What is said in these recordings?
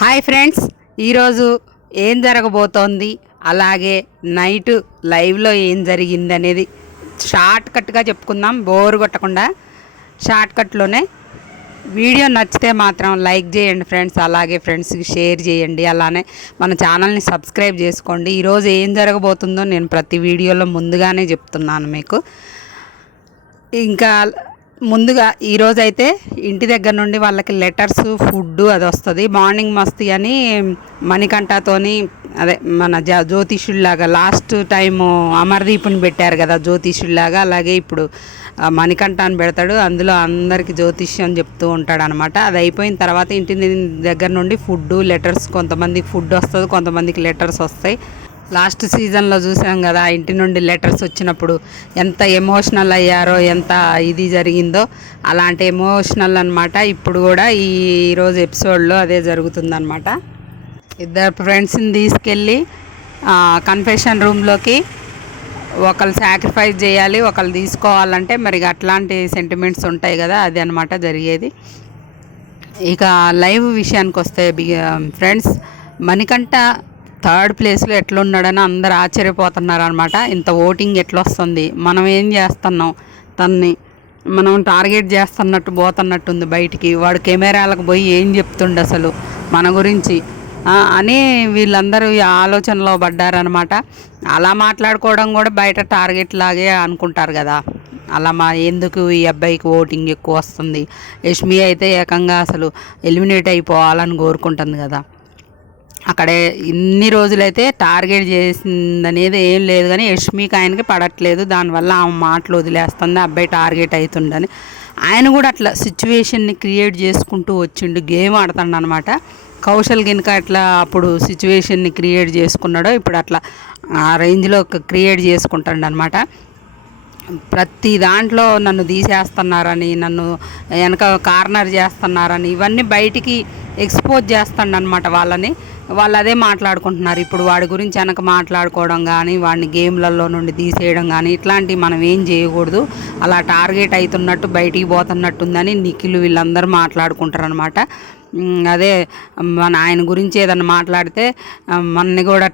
Hi friends, ఈరోజు ఏం జరగబోతోంది, అలాగే నైట్ లైవ్లో ఏం జరిగింది అనేది షార్ట్ కట్గా చెప్పుకుందాం. బోర్ కొట్టకుండా షార్ట్ కట్లోనే. వీడియో నచ్చితే మాత్రం లైక్ చేయండి ఫ్రెండ్స్, అలాగే ఫ్రెండ్స్కి షేర్ చేయండి, అలానే మన ఛానల్ని సబ్స్క్రైబ్ చేసుకోండి. ఈరోజు ఏం జరగబోతుందో నేను ప్రతి వీడియోలో ముందుగానే చెప్తున్నాను మీకు. ఇంకా ముందుగా ఈరోజైతే ఇంటి దగ్గర నుండి వాళ్ళకి లెటర్స్, ఫుడ్ అది వస్తుంది. మార్నింగ్ మస్తీ అని మణికంఠతోని, అదే మన జ్యోతిష్యుల్లాగా లాస్ట్ టైము అమర్దీపుని పెట్టారు కదా జ్యోతిష్యుల్లాగా, అలాగే ఇప్పుడు మణికంఠ అని పెడతాడు. అందులో అందరికీ జ్యోతిష్యం చెప్తూ ఉంటాడు అనమాట. అది అయిపోయిన తర్వాత ఇంటి దగ్గర నుండి ఫుడ్, లెటర్స్, కొంతమందికి ఫుడ్ వస్తుంది, కొంతమందికి లెటర్స్ వస్తాయి. లాస్ట్ సీజన్లో చూసాం కదా, ఇంటి నుండి లెటర్స్ వచ్చినప్పుడు ఎంత ఎమోషనల్ అయ్యారో, ఎంత ఇది జరిగిందో అలాంటి ఎమోషనల్ అనమాట. ఇప్పుడు కూడా ఈరోజు ఎపిసోడ్లో అదే జరుగుతుందన్నమాట. ఇద్దరు ఫ్రెండ్స్ని తీసుకెళ్ళి కన్ఫెషన్ రూమ్లోకి ఒకళ్ళు సాక్రిఫైస్ చేయాలి, ఒకళ్ళు తీసుకోవాలంటే మరి అట్లాంటి సెంటిమెంట్స్ ఉంటాయి కదా, అది అనమాట జరిగేది. ఇక లైవ్ విషయానికి వస్తే ఫ్రెండ్స్, మణికంఠ థర్డ్ ప్లేస్లో ఎట్లున్నాడని అందరు ఆశ్చర్యపోతున్నారు అనమాట. ఇంత ఓటింగ్ ఎట్లా వస్తుంది, మనం ఏం చేస్తున్నాం, తన్ని మనం టార్గెట్ చేస్తున్నట్టు పోతున్నట్టుంది బయటికి. వాడు కెమెరాలకు పోయి ఏం చెప్తుండే అసలు మన గురించి అని వీళ్ళందరూ ఈ ఆలోచనలో పడ్డారనమాట. అలా మాట్లాడుకోవడం కూడా బయట టార్గెట్ లాగే అనుకుంటారు కదా. అలా ఎందుకు ఈ అబ్బాయికి ఓటింగ్ ఎక్కువ వస్తుంది, యష్మి అయితే ఏకంగా అసలు ఎలిమినేట్ అయిపోవాలని కోరుకుంటుంది కదా. అక్కడే ఇన్ని రోజులైతే టార్గెట్ చేసిందనేది ఏం లేదు, కానీ యష్మికి ఆయనకి పడట్లేదు. దానివల్ల ఆమె మాటలు వదిలేస్తుంది, అబ్బాయి టార్గెట్ అవుతుండని. ఆయన కూడా అట్లా సిచ్యువేషన్ని క్రియేట్ చేసుకుంటూ వచ్చిండు, గేమ్ ఆడుతాడు అనమాట. కౌశల్ గినక అట్లా అప్పుడు సిచ్యువేషన్ని క్రియేట్ చేసుకున్నాడో ఇప్పుడు అట్లా ఆ రేంజ్లో క్రియేట్ చేసుకుంటాడు అనమాట. ప్రతి దాంట్లో నన్ను తీసేస్తున్నారని, నన్ను వెనక కార్నర్ చేస్తున్నారని ఇవన్నీ బయటికి ఎక్స్పోజ్ చేస్తాడు అనమాట. వాళ్ళు అదే మాట్లాడుకుంటున్నారు ఇప్పుడు. వాడి గురించి వెనక మాట్లాడుకోవడం కానీ, వాడిని గేమ్లలో నుండి తీసేయడం కానీ ఇట్లాంటివి మనం ఏం చేయకూడదు. అలా టార్గెట్ అవుతున్నట్టు బయటికి పోతున్నట్టుందని నిఖిల్ వీళ్ళందరూ మాట్లాడుకుంటారు అనమాట. అదే మన ఆయన గురించి ఏదన్నా మాట్లాడితే మనని కూడా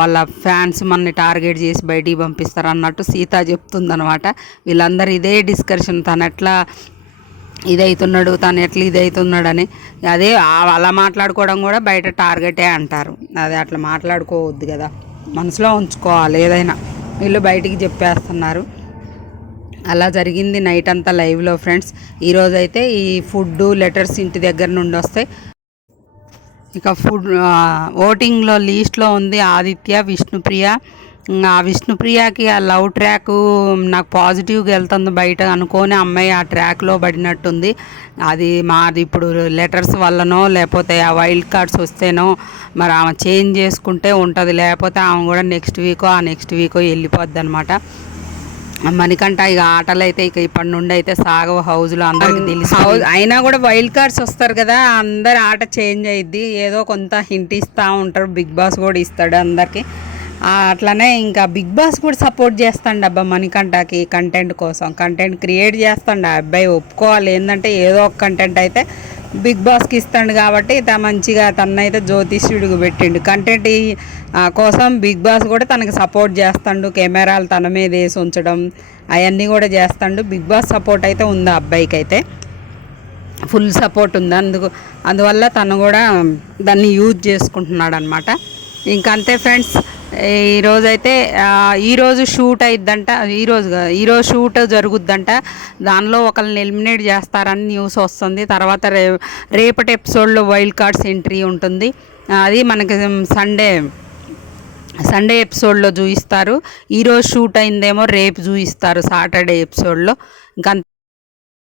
వాళ్ళ ఫ్యాన్స్ మనని టార్గెట్ చేసి బయటికి పంపిస్తారు అన్నట్టు సీత చెప్తుందనమాట. వీళ్ళందరూ ఇదే డిస్కషన్, తను ఎట్లా ఇదవుతున్నాడు, తను ఎట్లా ఇదవుతున్నాడని. అదే అలా మాట్లాడుకోవడం కూడా బయట టార్గెటే అంటారు. అదే అట్లా మాట్లాడుకోవద్దు కదా, మనసులో ఉంచుకోవాలి ఏదైనా. వీళ్ళు బయటికి చెప్పేస్తున్నారు. అలా జరిగింది నైట్ అంతా లైవ్లో ఫ్రెండ్స్. ఈరోజైతే ఈ ఫుడ్, లెటర్స్ ఇంటి దగ్గర నుండి వస్తాయి. ఇక ఫుడ్ ఓటింగ్లో లీస్ట్లో ఉంది ఆదిత్య, విష్ణుప్రియ. ఆ విష్ణుప్రియకి ఆ లవ్ ట్రాక్ నాకు పాజిటివ్గా వెళ్తుంది బయట అనుకోని అమ్మాయి ఆ ట్రాక్లో పడినట్టుంది. అది మాది ఇప్పుడు లెటర్స్ వల్లనో లేకపోతే ఆ వైల్డ్ కార్డ్స్ వస్తేనో మరి ఆమె చేంజ్ చేసుకుంటే ఉంటుంది, లేకపోతే ఆమె కూడా నెక్స్ట్ వీకో వెళ్ళిపోద్ది అనమాట. మణికంఠ ఇక ఆటలు అయితే ఇక ఇప్పటి నుండి అయితే సాగవు హౌస్లో, అందరికీ తెలుసు. అయినా కూడా వైల్డ్ కార్డ్స్ వస్తారు కదా, అందరి ఆట చేంజ్ అయ్యిద్ది. ఏదో కొంత హింట్ ఇస్తూ ఉంటారు, బిగ్ బాస్ కూడా ఇస్తాడు అందరికీ. అట్లనే ఇంకా బిగ్ బాస్ కూడా సపోర్ట్ చేస్తాడు అబ్బా మణికంఠకి. కంటెంట్ కోసం కంటెంట్ క్రియేట్ చేస్తాడు ఆ అబ్బాయి, ఒప్పుకోవాలి. ఏంటంటే ఏదో ఒక కంటెంట్ అయితే బిగ్ బాస్కి ఇస్తాడు కాబట్టి మంచిగా తనైతే జ్యోతిష్యుడికి పెట్టిండు. కంటెంట్ కోసం బిగ్ బాస్ కూడా తనకి సపోర్ట్ చేస్తాడు. కెమెరాలు తన మీద వేసి ఉంచడం అవన్నీ కూడా చేస్తాడు. బిగ్ బాస్ సపోర్ట్ అయితే ఉంది ఆ అబ్బాయికి, అయితే ఫుల్ సపోర్ట్ ఉంది. అందువల్ల తను కూడా దాన్ని యూజ్ చేసుకుంటున్నాడు అనమాట. ఇంకంతే ఫ్రెండ్స్. ఈరోజు షూట్ అయిద్దంట, ఈరోజు షూట్ జరుగుద్దంట. దానిలో ఒకరిని ఎలిమినేట్ చేస్తారని న్యూస్ వస్తుంది. తర్వాత రేపటి ఎపిసోడ్లో వైల్డ్ కార్డ్స్ ఎంట్రీ ఉంటుంది. అది మనకి సండే ఎపిసోడ్లో చూపిస్తారు. ఈరోజు షూట్ అయిందేమో రేపు చూపిస్తారు సాటర్డే ఎపిసోడ్లో. ఇంకా